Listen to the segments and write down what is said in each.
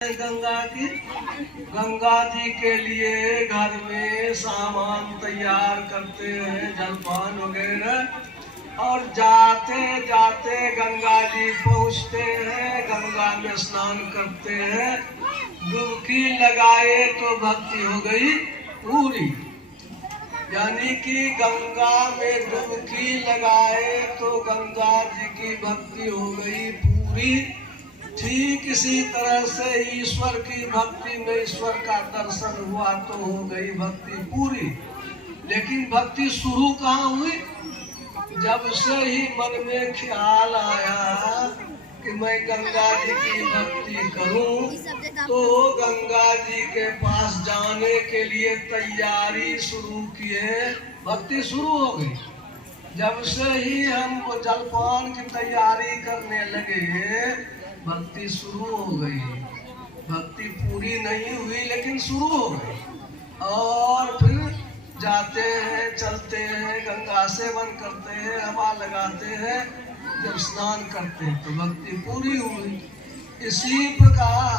गंगा की गंगा जी के लिए घर में सामान तैयार करते हैं, जलपान वगैरह, और जाते जाते गंगा जी पहुँचते हैं, गंगा में स्नान करते हैं। डुबकी लगाए तो भक्ति हो गई पूरी, यानी कि गंगा में डुबकी लगाए तो गंगा जी की भक्ति हो गई पूरी। ठीक इसी तरह से ईश्वर की भक्ति में ईश्वर का दर्शन हुआ तो हो गई भक्ति पूरी। लेकिन भक्ति शुरू कहाँ हुई? जब से ही मन में ख्याल आया कि मैं गंगा जी की भक्ति करूं, तो गंगा जी के पास जाने के लिए तैयारी शुरू किए, भक्ति शुरू हो गई। जब से ही हम जलपान की तैयारी करने लगे, भक्ति शुरू हो गई। भक्ति पूरी नहीं हुई लेकिन शुरू हो गई। और फिर जाते हैं, चलते हैं, गंगा सेवन करते हैं, हवा लगाते हैं, जब स्नान करते हैं तो भक्ति पूरी हुई। इसी प्रकार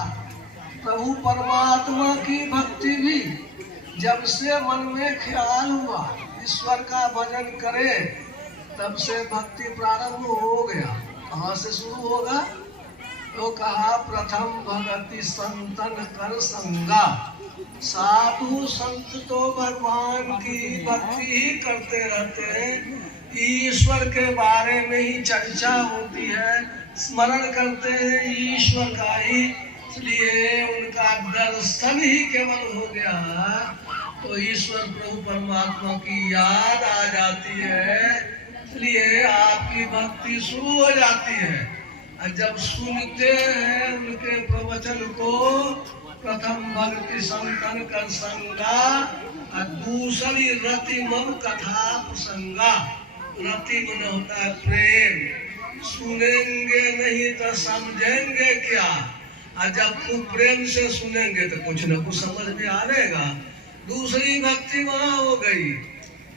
प्रभु परमात्मा की भक्ति भी जब से मन में ख्याल हुआ ईश्वर का भजन करे, तब से भक्ति प्रारंभ हो गया। कहाँ से शुरू होगा? तो कहा प्रथम भगति संतन कर संगा। साधु संत तो भगवान की भक्ति ही करते रहते हैं, ईश्वर के बारे में ही चर्चा होती है, स्मरण करते हैं ईश्वर का ही, इसलिए उनका दर्शन ही केवल हो गया तो ईश्वर प्रभु परमात्मा की याद आ जाती है, इसलिए आपकी भक्ति शुरू हो जाती है। जब सुनते हैं उनके प्रवचन को, प्रथम भक्ति संतन कर संगा, दूसरी रति मम कथा प्रसंगा। रति मन होता है प्रेम, सुनेंगे नहीं तो समझेंगे क्या, और जब खूब प्रेम से सुनेंगे तो कुछ न कुछ समझ में आएगा। दूसरी भक्ति वहाँ हो गई।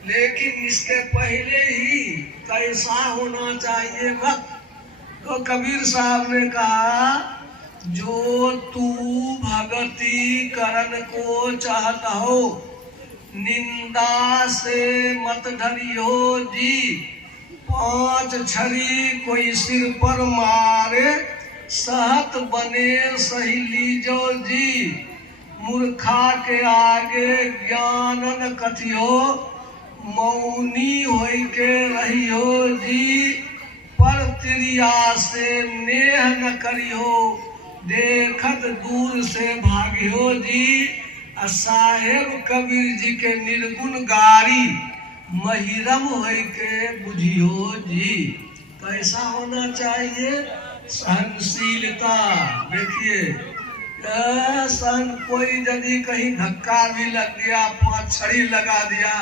लेकिन इसके पहले ही कैसा होना चाहिए भक्त? तो कबीर साहब ने कहा, जो तू भगति करन को चाहत हो, निंदा से मत धरियो जी। 5 छड़ी कोई सिर पर मारे, सहत बने सही लीजो जी। मूर्खा के आगे ज्ञान न कथियो, मौनी होई के रहियो जी। पर तिरिया से नेह न करियो, देखत दूर से भागियो जी। साहेब कबीर जी के निर्गुण गारी, महिरम होई के बुझियो जी। कैसा होना चाहिए? सहनशीलता। देखिए, सहन, कोई यदि कहीं धक्का भी लग गया, 5 छड़ी लगा दिया,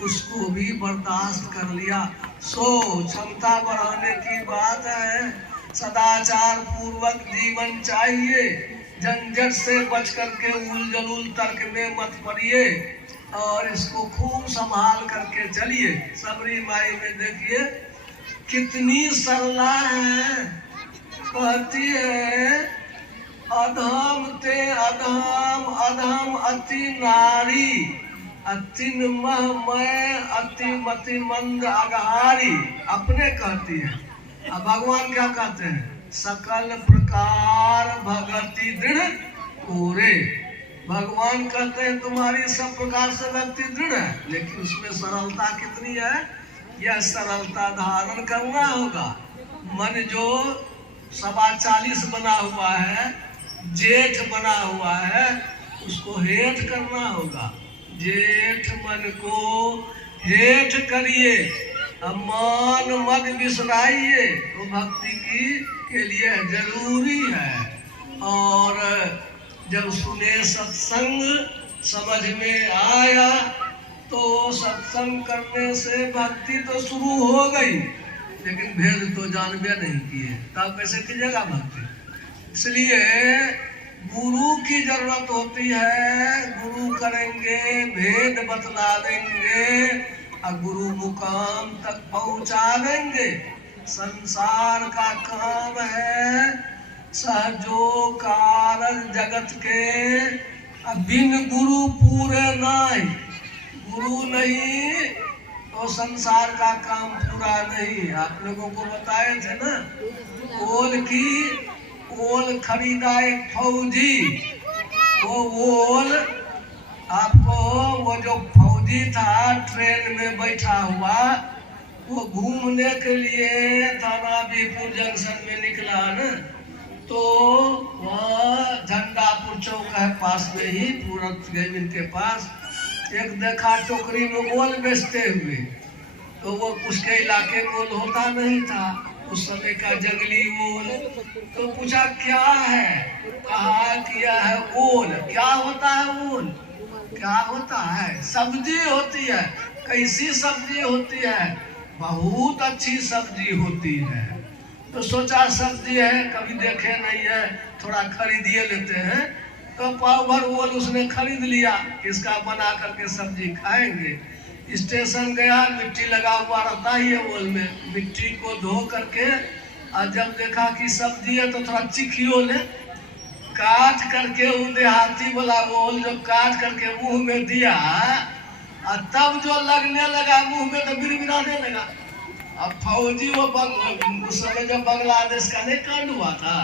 उसको भी बर्दाश्त कर लिया, सो क्षमता बढ़ाने की बात है। सदाचार पूर्वक जीवन चाहिए, झंझट से बच करके उलझुल तर्क में मत पड़िए, और इसको खूब संभाल करके चलिए। सबरी माई में देखिए कितनी सरला है, कहती है, अधम ते अधम अधम अति नारी, अतिन मह मैं अति मति मंद अगहारी। अपने कहती है, अब भगवान क्या कहते हैं? सकल प्रकार भगति दृढ़ कोरे। भगवान कहते हैं तुम्हारी सब प्रकार से भक्ति दृढ़ है, लेकिन उसमें सरलता कितनी है? यह सरलता धारण करना होगा। मन जो 44 बना हुआ है, जेठ बना हुआ है, उसको हेठ करना होगा। जेठ मन को हेठ करिए, मान मत बिसराइए, तो भक्ति की के लिए जरूरी है। और जब सुने सत्संग, समझ में आया, तो सत्संग करने से भक्ति तो शुरू हो गई, लेकिन भेद तो जानबे नहीं किए, तब कैसे कीजिएगा भक्ति? इसलिए गुरु की जरूरत होती है। गुरु करेंगे, भेद बतला देंगे, और गुरु मुकाम तक पहुंचा देंगे। संसार का काम है सहजो कारज जगत के, बिन गुरु पूरे नाई। गुरु नहीं तो संसार का काम पूरा नहीं। आप लोगों को बताए थे ना, ओल खरीदा एक फौजी। वो ओल आपको, वो जो फौजी था ट्रेन में बैठा हुआ, वो घूमने के लिए थानाबीपुर जंक्शन में निकला न, तो वहाँ झंडापुर चौक है पास में ही, पूरब गैविन के पास, एक देखा टोकरी में ओल बेचते हुए। तो वो उसके इलाके में ओल होता नहीं था उस समय का, जंगली ओल। तो पूछा क्या है, कहा किया है ओल। क्या होता है ओल? क्या होता है? सब्जी होती है। कैसी सब्जी होती है? बहुत अच्छी सब्जी होती है। तो सोचा सब्जी है, कभी देखे नहीं है, थोड़ा खरीदिए लेते हैं। तो पाव भर ओल उसने खरीद लिया, इसका बना करके सब्जी खाएंगे। स्टेशन गया, मिट्टी लगा हुआ रहता ही है ओल में, मिट्टी को धो करके, और जब देखा कि सब्जी है तो थोड़ा चिखियो ले, काट करके वो देहाती वाला ओल जो काट करके मुंह में दिया, और तब जो लगने लगा मुंह में, तो बिरबिराने लगा। अब फौजी वो उस समय जब बांग्लादेश का नहीं कांड हुआ था,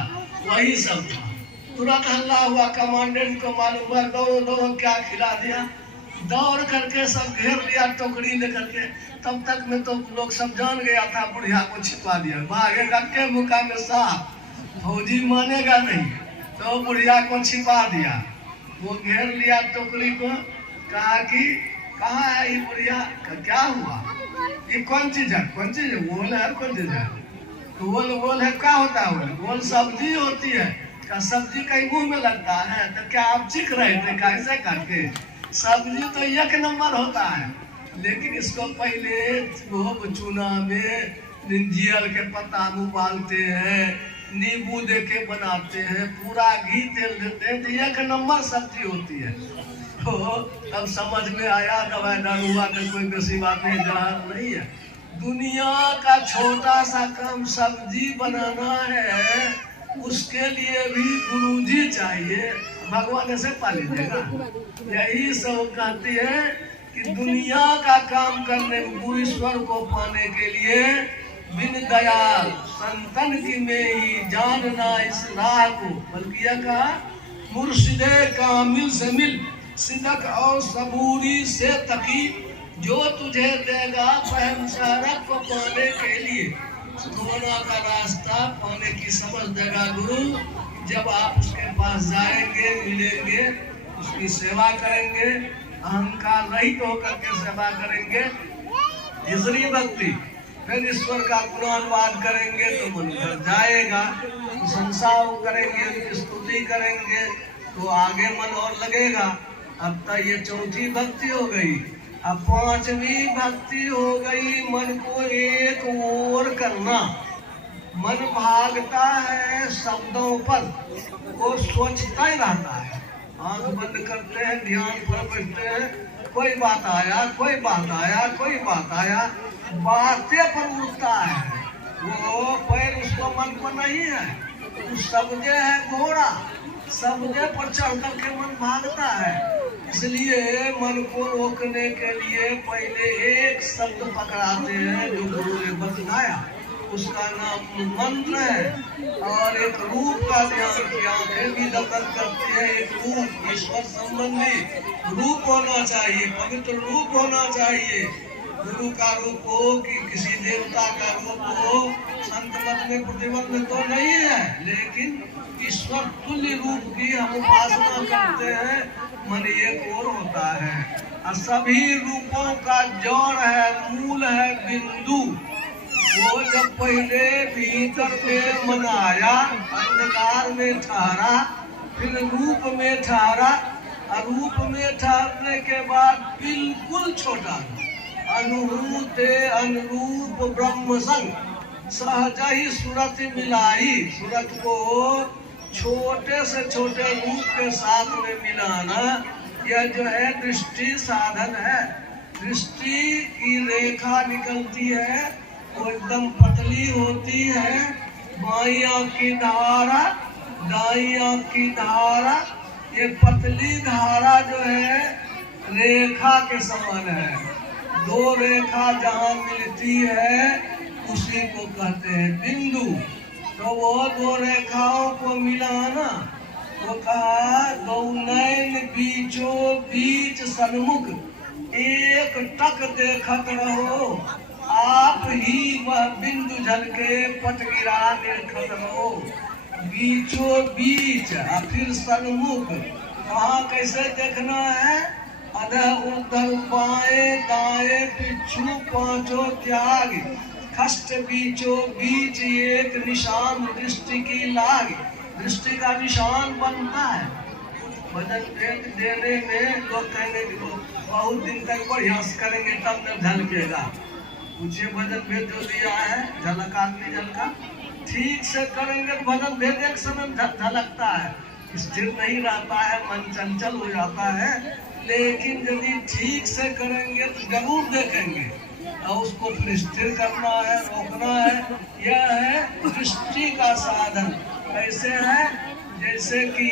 वही सब था। तुरंत हल्ला हुआ, कमांडेंट को मालूम हुआ, दौड़ो दौड़ो, क्या खिला दिया। दौड़ करके सब घेर लिया टोकरी लेकर के। तब तक में तो लोग सब जान गया था, बुढ़िया को छिपा दिया। भागेगा के मुका में साफ, फौजी मानेगा नहीं, तो बुढ़िया को छिपा दिया। वो घेर लिया टोकरी को, कहा कि कहाँ है ये बुढ़िया, क्या हुआ, ये कौन चीज है? कौन चीज है? ओल है। कौन चीज है? तो ओल है। क्या होता है ओल? सब्जी होती है। क्या सब्जी कहीं मुंह में लगता है? तो क्या आप चीख रहे थे कैसे करके? सब्जी तो एक नंबर होता है, लेकिन इसको पहले वो चूना में जियल के पत्ता उबालते हैं, नींबू दे के बनाते हैं, पूरा घी तेल देते हैं, तो एक नंबर सब्जी होती है। तो तब समझ में आया दवाई दारुआ का कोई बेसी बात नहीं, जहर नहीं है। दुनिया का छोटा सा काम सब्जी बनाना है, उसके लिए भी गुरुजी चाहिए, भगवान ऐसे पाली देगा। यही सब कहती है कि दुनिया का काम करने, गुरु ईश्वर को पाने के लिए बिन दयाल संतन की में ही जानना इस राह को, बल्कि यह कहा मुर्शिदे कामिल से मिल, सिदक और सबूरी से तकी, जो तुझे देगा फहम शहरत को पाने के लिए, दोनों का रास्ता पाने की समझ देगा गुरु। जब आप उसके पास जाएंगे, मिलेंगे, उसकी सेवा करेंगे, अहंकार रहित होकर के सेवा करेंगे, तीसरी भक्ति, फिर ईश्वर का गुणानुवाद करेंगे तो मन भर जाएगा, प्रशंसा करेंगे, उनकी स्तुति करेंगे तो आगे मन और लगेगा। अब तक ये चौथी भक्ति हो गई। अब पांचवी भक्ति हो गई, मन को एक ओर करना। मन भागता है शब्दों पर, वो सोचता ही रहता है। आंख बंद करते हैं, ध्यान पर बैठते हैं, कोई बात आया, कोई बात आया, कोई बात आया, बातें पर उड़ता है। वो पैर उसको मन पर नहीं है, वो सब्जे है घोड़ा, सब्जे पर चढ़ करके मन भागता है। इसलिए मन को रोकने के लिए पहले एक शब्द पकड़ाते हैं जो गुरु ने बतलाया, उसका नाम मंत्र है। और एक रूप का ध्यान किया, आंखें भी दर्शन करती है। एक रूप ईश्वर संबंधी रूप होना चाहिए, पवित्र रूप होना चाहिए। गुरु का रूप हो कि किसी देवता का रूप हो, संत मत में प्रतिबंध तो नहीं है, लेकिन ईश्वर तुल्य रूप की हम उपासना करते हैं। मन एक और होता है, और सभी रूपों का जड़ है, मूल है, बिंदु। वो जब पहले भीतर में मन आया, अंधकार में ठहरा, फिर रूप में ठहरा, और रूप में ठहरने के बाद बिल्कुल छोटा, अनुभूते अनुरूप ब्रह्म संग, सहज ही सूरत मिलाई। सूरत को छोटे से छोटे रूप के साथ में मिलाना, यह जो है दृष्टि साधन है। दृष्टि की रेखा निकलती है, वो एकदम पतली होती है, बाईं आंख की धारा दाई आंख की धारा, ये पतली धारा जो है रेखा के समान है। दो रेखा जहाँ मिलती है उसी को कहते हैं बिंदु। तो वो दो रेखाओं को मिलाना, वो कहा दो नैन बीचों बीच सन्मुख, एक टक देखत रहो, आप ही वह बिंदु झलके पट गिरा देखत रहो। बीचों बीच और फिर सन्मुख, वहाँ कैसे देखना है? अधः उधर बाएं दाएं पिछू पांचों त्याग, खष्ट बीचों बीच एक निशान दृष्टि की लाग। दृष्टि का निशान बनता है। भजन भेद देने में लोग कहेंगे बहुत दिन तक प्रयास करेंगे तब न झलकेगा। पूछिए भजन भेद जो दिया है झलका नहीं झलका? ठीक से करेंगे तो भजन भेद एक समय झलकता है, स्थिर नहीं रहता है, मन चंचल हो जाता है। लेकिन यदि ठीक से करेंगे तो जरूर देखेंगे, और उसको फिर स्थिर करना है, रोकना है। यह है दृष्टि का साधन। कैसे है? जैसे कि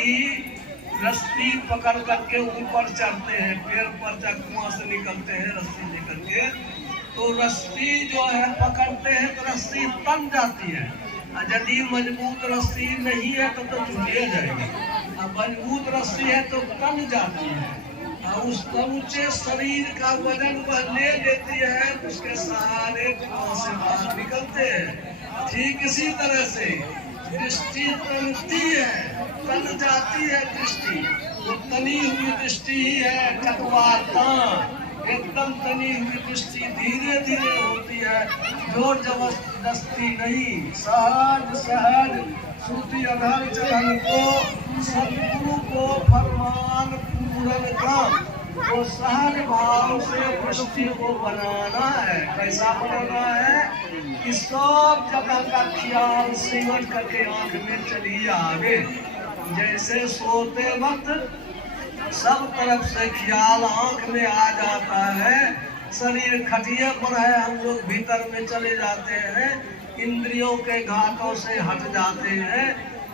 रस्सी पकड़ करके ऊपर चढ़ते हैं, पेड़ पर जब कुआं से निकलते हैं रस्सी लेकर के, तो रस्सी जो है पकड़ते हैं तो रस्सी तन जाती है। यदि मजबूत रस्सी नहीं है तो झूले जाएगी, और मजबूत रस्सी है तो तन जाती है, और उस ऊंचे शरीर का वजन वह ले लेती है, उसके सहारे कुआं से बाहर निकलते हैं। ठीक इसी तरह से दृष्टि तनती है, तन जाती है दृष्टि। वो तनी हुई दृष्टि ही है चकवाता। एकदम तनी हुई दृष्टि धीरे धीरे होती है, जोर जबरदस्ती नहीं। सहज सहज श्रुति अधर चलन को सदगुरु को फरमान पूरन काम, वो सहज भाव से दृष्टि को बनाना है। कैसा बनाना है? कि सब जगह का ख्याल सिमट करके आंख में चली आवे। जैसे सोते वक्त सब तरफ से ख्याल आंख में आ जाता है, शरीर खटिए पर है, हम लोग भीतर में चले जाते हैं, इंद्रियों के घाटों से हट जाते हैं।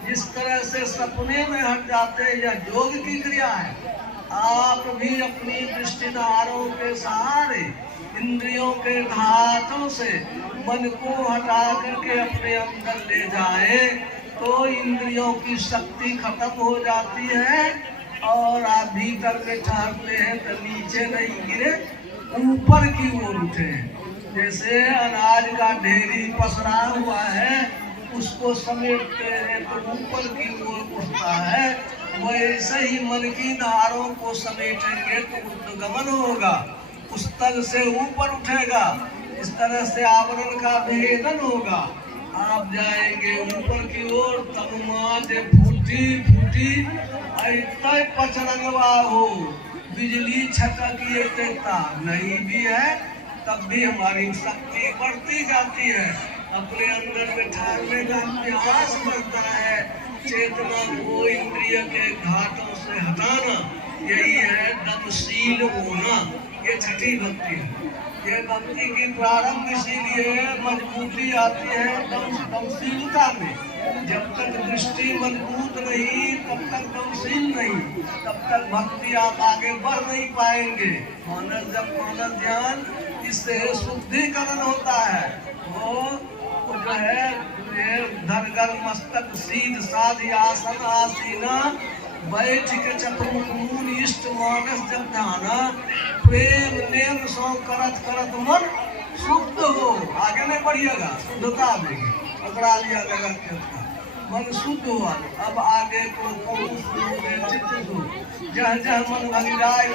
जिस तरह से सपने में हट जाते हैं, यह योग की क्रिया है। आप भी अपनी दृष्टिधारों के सहारे इंद्रियों के घाटों से मन को हटा करके अपने अंदर ले जाए तो इंद्रियों की शक्ति खत्म हो जाती है, और आप भीतर में ठहरते हैं तो नीचे नहीं गिरे, ऊपर की ओर उठे। जैसे अनाज का ढेरी पसरा हुआ है, उसको समेटते हैं तो ऊपर की ओर उठता है, वैसे ही मन की धारों को समेटेंगे तो ऊर्ध्वगमन होगा, उस तल से ऊपर उठेगा। इस तरह से आवरण का भेदन होगा, आप जाएंगे ऊपर की ओर। तनुमाज फूटी फूटी ऐते पचरंगवा हो, बिजली छटकी तेता नहीं भी है, तब भी हमारी शक्ति बढ़ती जाती है। अपने अंदर में ठहरने का अभ्यास बढ़ता है, चेतना को इंद्रिय के घाटों से हटाना, यही है दमशील होना। ये छठी भक्ति है। ये भक्ति की प्रारंभ इसीलिए मजबूती आती है दमशीलता में। जब तक दृष्टि मजबूत नहीं तब तक दमशील नहीं, तब तक भक्ति आप आगे बढ़ नहीं पाएंगे। मानस जब मानस ध्यान, इससे शुद्धिकरण होता है। वो जो है धरगर मस्तक सीध साध आसन आसीना, बैठ के चतुर्मुन इष्ट मानस जब ध्याना, प्रेम नेम सौ करत करत मन शुद्ध हो। आगे नहीं बढ़िएगा, शुद्धता आएगी, पकड़ा लिया जगह के मन शुद्ध हुआ। अब आगे को चित्त जह जह मन भंगाए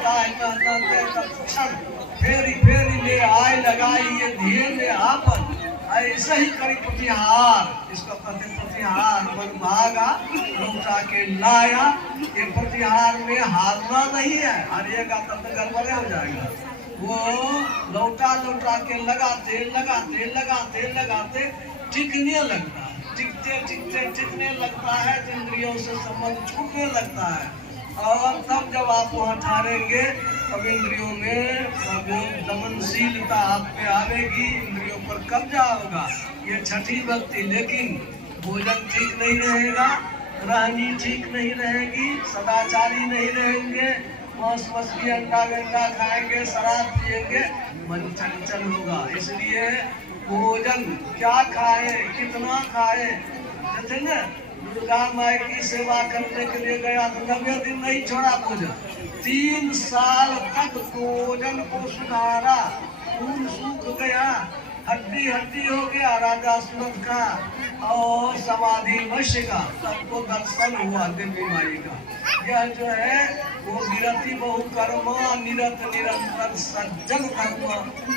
क्षण फेरी फेरी ले आए लगाई, ये धीरे में आपन ऐसे ही करी प्रतिहार। इसको कहते प्रतिहार, मन भागा लौटा के लाया। ये प्रतिहार में हारना नहीं है, हारिएगा तब तक गड़बड़े हो जाएगा। वो लौटा लौटा के लगाते लगाते लगाते लगाते टिकने लगता है, टिकते टिकते टिकने लगता है, इंद्रियों से संबंध छूटने लगता है। और तब जब आप वहाँ ठहरेंगे तब इंद्रियों में दमनशीलता आप पे आवेगी, इंद्रियों पर कब्जा होगा। ये छठी भक्ति। लेकिन भोजन ठीक नहीं रहेगा रहनी ठीक नहीं रहेगी, सदाचारी नहीं रहेंगे, मांस मछली अंडा गंडा खाएंगे, शराब पिएंगे, मन चंचल होगा। इसलिए भोजन क्या खाए, कितना खाए। जैसे न दुर्गा माई की सेवा करने के लिए गया तो 90 दिन नहीं छोड़ा भोजन, 3 साल तक भोजन को सुधारा, खून सूख गया, हड्डी हड्डी हो गया राजा सूरज का और समाधि वैश्य का, सबको दर्शन हुआ देवी माई का। यह जो है वो निरति बहु कर्म निरत निरंतर सज्जन कर्म,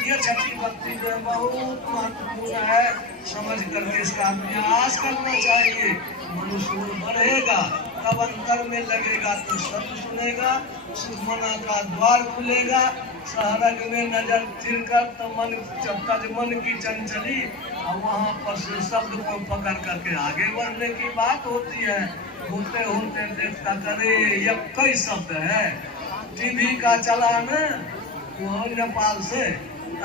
ये छठी भक्ति जो है बहुत महत्वपूर्ण है। समझ करके इसका अभ्यास करना चाहिए। मनुष्य बढ़ेगा तब अंतर में लगेगा तो शब्द सुनेगा, सुखमना का द्वार खुलेगा, सहरग में नजर फिर कर तो मन की चंचली, और वहाँ पर से शब्द को पकड़ करके आगे बढ़ने की बात होती है। होते होते देखता करे ये कई शब्द है। टीवी का चलान वो नेपाल से,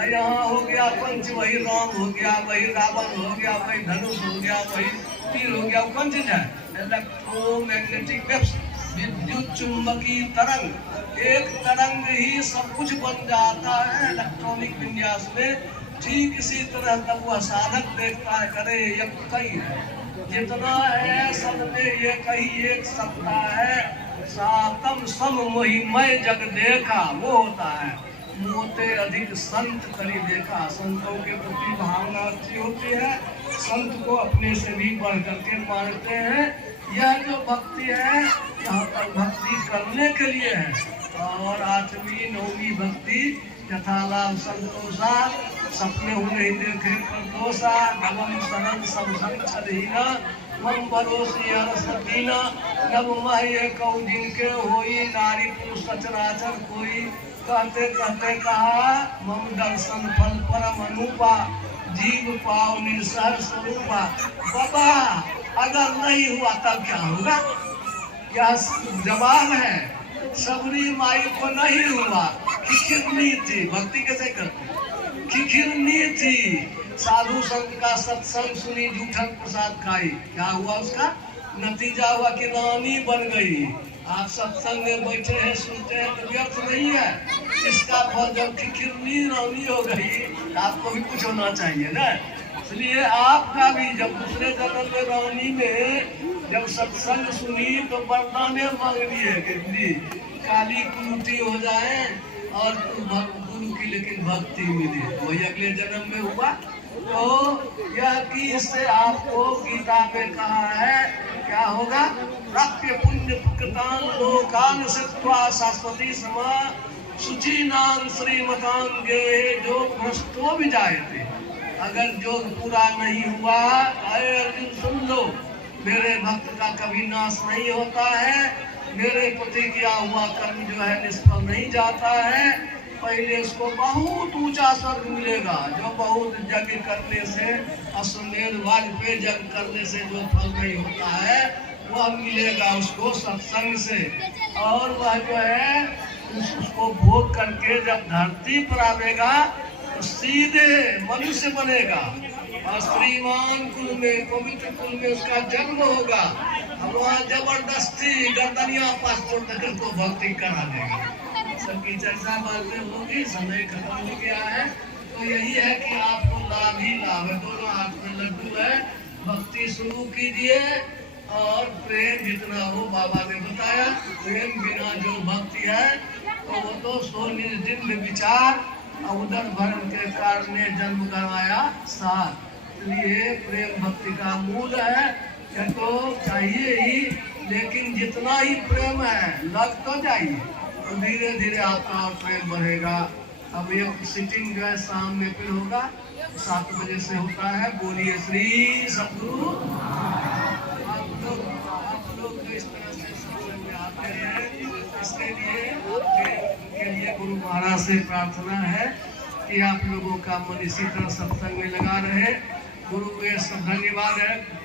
यहाँ हो गया पंच, वही राम हो गया, वही रावण हो गया, वही धनुष हो गया, वही तीर हो गया। कौन चीज है? इलेक्ट्रोमैग्नेटिक वेव्स, विद्युत चुंबकीय तरंग। एक तरंग ही सब कुछ बन जाता है इलेक्ट्रॉनिक विन्यास में। ठीक इसी तरह तब वह साधक देखता है करे ये कई है, जितना है सब में ये कही एक सत्ता है। सातम सम मोहिमय जग देखा, वो होता है मोते अधिक संत करी देखा। संतों के प्रति भावना अच्छी होती है, संत को अपने से भी बढ़ करके मानते हैं। यह जो भक्ति है यहाँ पर भक्ति करने के लिए है। और 8वीं 9वीं भक्ति यथालाभ संतोषा, सपने हुए ही देखे परदोषा, नवम शरण सब संचलीना, मम भरोसी हरसतीना, नव मह कौ जिनके होई, नारी पुरुष सचराचर कोई। कहते कहते कहा मम दर्शन फल परम अनुपा, जीव पाओ निसहर स्वरूपा। बाबा अगर नहीं हुआ तब क्या होगा? यह जवाब है। सबरी माई को नहीं हुआ, खिखिरनी थी। भक्ति कैसे करते? खिखिरनी थी। साधु संत का सत्संग सुनी, जूठन प्रसाद खाई। क्या हुआ उसका? नतीजा हुआ कि रानी बन गई। आप सत्संग में बैठे हैं, सुनते हैं तो व्यर्थ नहीं है। इसका फल जब खिखिरनी रानी हो गई, आपको भी कुछ होना चाहिए ना। इसलिए आपका भी जब दूसरे जन्म में रानी में जब सत्संग सुनी तो वरदाने मांग लिए कि काली कुलूटी हो जाए और गुरु की लेकिन भक्ति मिले। वही अगले जन्म में हुआ। तो यह कि इससे आपको गीता में कहा है क्या होगा? प्राप्य पुण्य कृतान लोकान सत्वा शाश्वती समा, शुचि नाम श्रीमतान गे जो भ्रष्टो भी जाए थे। अगर योग पूरा नहीं हुआ, अरे अर्जुन सुन लो, मेरे भक्त का कभी नाश नहीं होता है। मेरे प्रति किया हुआ कर्म जो है निष्फल नहीं जाता है। पहले उसको बहुत ऊंचा स्वर्ग मिलेगा, जो बहुत यज्ञ करने से, अश्वमेध वाजपेयी यज्ञ करने से जो फल नहीं होता है वह मिलेगा उसको सत्संग से। और वह जो है उसको भोग करके जब धरती पर आवेगा तो सीधे मनुष्य बनेगा और श्रीमान कुल में, पवित्र कुल में उसका जन्म होगा। अब वहाँ जबरदस्ती गर्दनिया पासपोर्ट देकर को भक्ति करा देगा। सबकी चर्चा बातें होगी, समय खत्म हो गया है। तो यही है कि आपको लाभ ही लाभ है। दोनों हाथ में लड्डू है। भक्ति शुरू कीजिए और प्रेम जितना हो, बाबा ने बताया प्रेम बिना जो भक्ति है तो वो तो सो निर्जिन विचार उदर भरण के कारण जन्म करवाया साथ। इसलिए प्रेम भक्ति का मूल है। यह तो चाहिए ही, लेकिन जितना ही प्रेम है लग तो जाइए तो धीरे धीरे आपका और प्रेम बढ़ेगा। अब एक सिटिंग जो है शाम में फिर होगा, 7 बजे से होता है। बोलिए श्री सतगुरु। आप लोग इस तरह से सत्संग में आते हैं, इसके लिए गुरु महाराज से प्रार्थना है कि आप लोगों का मन इसी तरह सत्संग में लगा रहे। गुरु के सब धन्यवाद है।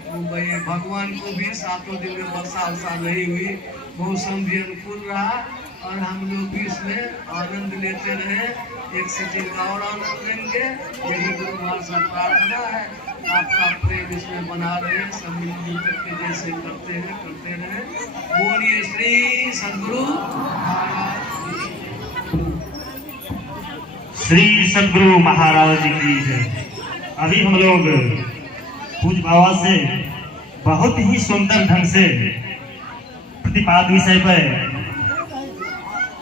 भगवान को भी 7 दिन में वर्षा नहीं हुई, मौसम भी अनुकूल रहा और हम लोग भी इसमें आनंद लेते रहे। एक सिटी का और आनंद लेंगे, यही गुरु महाराज से प्रार्थना है। आपका प्रेम इसमें बना रहे, सब मिलजुल करके जैसे करते रहे। बोलिए श्री सद्गुरु महाराज श्री सद्गुरु महाराज जी की जय। अभी हम लोग पूज्य बाबा से बहुत ही सुंदर ढंग से प्रतिपाद विषय पर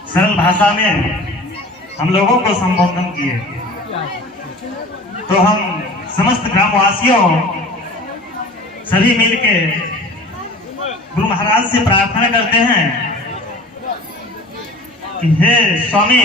सरल भाषा में हम लोगों को संबोधन किए। तो हम समस्त ग्रामवासियों सभी मिलके गुरु महाराज से प्रार्थना करते हैं कि हे स्वामी,